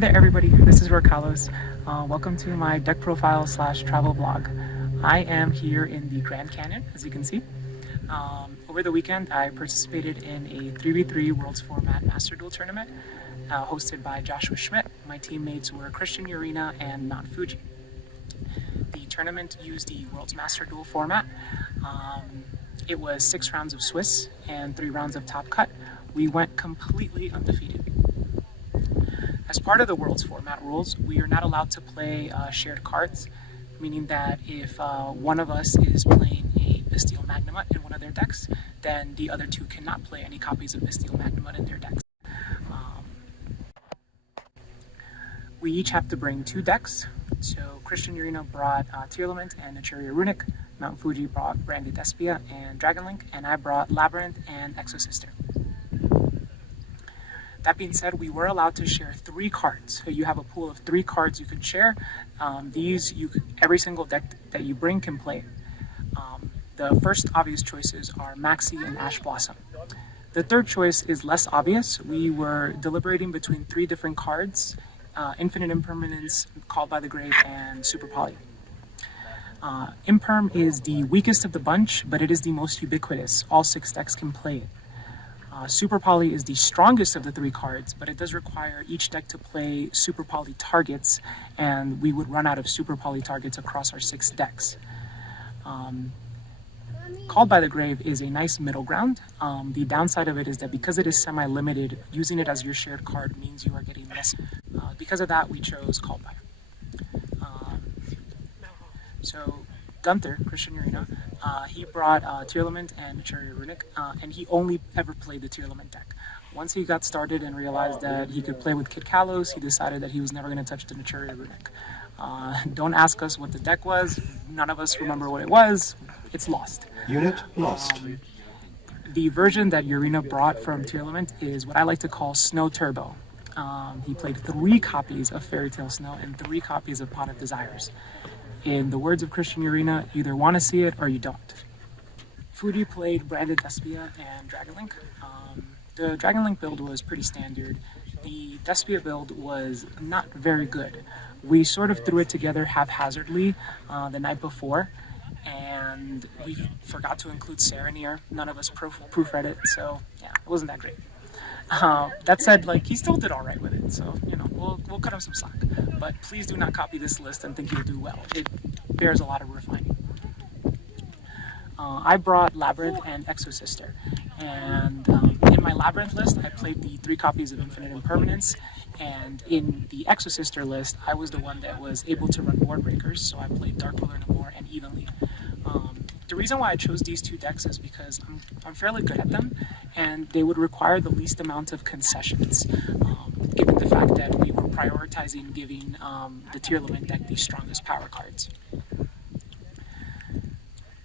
Hi there everybody, this is Carlos. Welcome to my deck profile / travel blog. I am here in the Grand Canyon, as you can see. Over the weekend I participated in a 3v3 Worlds Format Master Duel tournament hosted by Joshua Schmidt. My teammates were Cristian Urena and Mount Fuji. The tournament used the Worlds Master Duel format. It was 6 rounds of Swiss and 3 rounds of Top Cut. We went completely undefeated. As part of the Worlds format rules, we are not allowed to play shared cards, meaning that if one of us is playing a Bestial Magnamut in one of their decks, then the other two cannot play any copies of Bestial Magnamut in their decks. We each have to bring 2 decks. So Cristian Urena brought Tearlament and Naturia Runic, Mount Fuji brought Branded Despia and Dragonlink, and I brought Labyrinth and Exosister. That being said, we were allowed to share 3 cards. So you have a pool of 3 cards you can share. Every single deck that you bring can play. The first obvious choices are Maxi and Ash Blossom. The third choice is less obvious. We were deliberating between 3 different cards, Infinite Impermanence, Called by the Grave, and Super Poly. Imperm is the weakest of the bunch, but it is the most ubiquitous. All 6 decks can play it. Super Poly is the strongest of the 3 cards, but it does require each deck to play Super Poly targets, and we would run out of Super Poly targets across our 6 decks. Called by the Grave is a nice middle ground. The downside of it is that because it is semi-limited, using it as your shared card means you are getting less. Because of that, we chose Called by. So Gunther, Cristian Urena, he brought Tearlament and Naturia Runic, and he only ever played the Tearlament deck. Once he got started and realized that he could play with Kit Kalos, he decided that he was never going to touch the Naturia Runic. Don't ask us what the deck was. None of us remember what it was. It's lost. Unit lost. The version that Urena brought from Tearlament is what I like to call Snow Turbo. He played 3 copies of Fairy Tale Snow and 3 copies of Pot of Desires. In the words of Cristian Urena, you either want to see it or you don't. Fuji played Branded Despia and Dragonlink. The Dragonlink build was pretty standard. The Despia build was not very good. We sort of threw it together haphazardly the night before, and we forgot to include Serenir. None of us proofread it, so yeah, it wasn't that great. That said, he still did all right with it, so we'll cut him some slack. But please do not copy this list and think you'll do well. It bears a lot of refining. I brought Labyrinth and Exosister, and in my Labyrinth list, I played the 3 copies of Infinite Impermanence, and in the Exosister list, I was the one that was able to run board breakers, so I played Dark Ruler Namor and Evenly. The reason why I chose these 2 decks is because I'm fairly good at them, and they would require the least amount of concessions, given the fact that we were prioritizing giving the Tearlament deck the strongest power cards.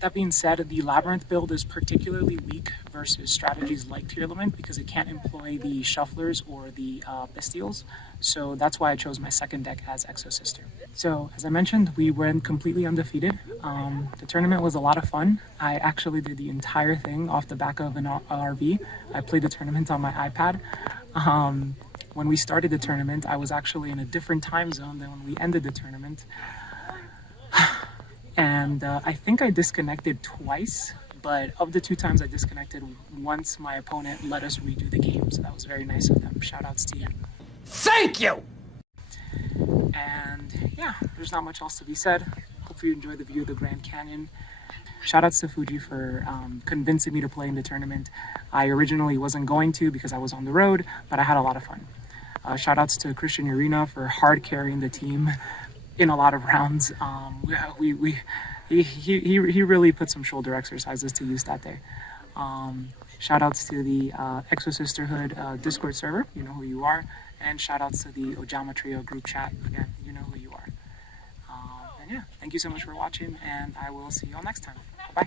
That being said, the Labyrinth build is particularly weak versus strategies like Tearlament because it can't employ the Shufflers or the Bestials, so that's why I chose my second deck as Exosister. So, as I mentioned, we went completely undefeated. The tournament was a lot of fun. I actually did the entire thing off the back of an RV. I played the tournament on my iPad. When we started the tournament, I was actually in a different time zone than when we ended the tournament. And I think I disconnected twice, but of the 2 times I disconnected, once my opponent let us redo the game, so that was very nice of them. Shoutouts to you. Thank you! And yeah, there's not much else to be said. Hope you enjoyed the view of the Grand Canyon. Shoutouts to Fuji for convincing me to play in the tournament. I originally wasn't going to because I was on the road, but I had a lot of fun. Shoutouts to Cristian Urena for hard carrying the team in a lot of rounds. He really put some shoulder exercises to use that day. Shoutouts to the Exosisterhood Discord server, you know who you are, and shoutouts to the Ojama Trio group chat, again, you know who you are. And yeah, thank you so much for watching, and I will see you all next time. Bye.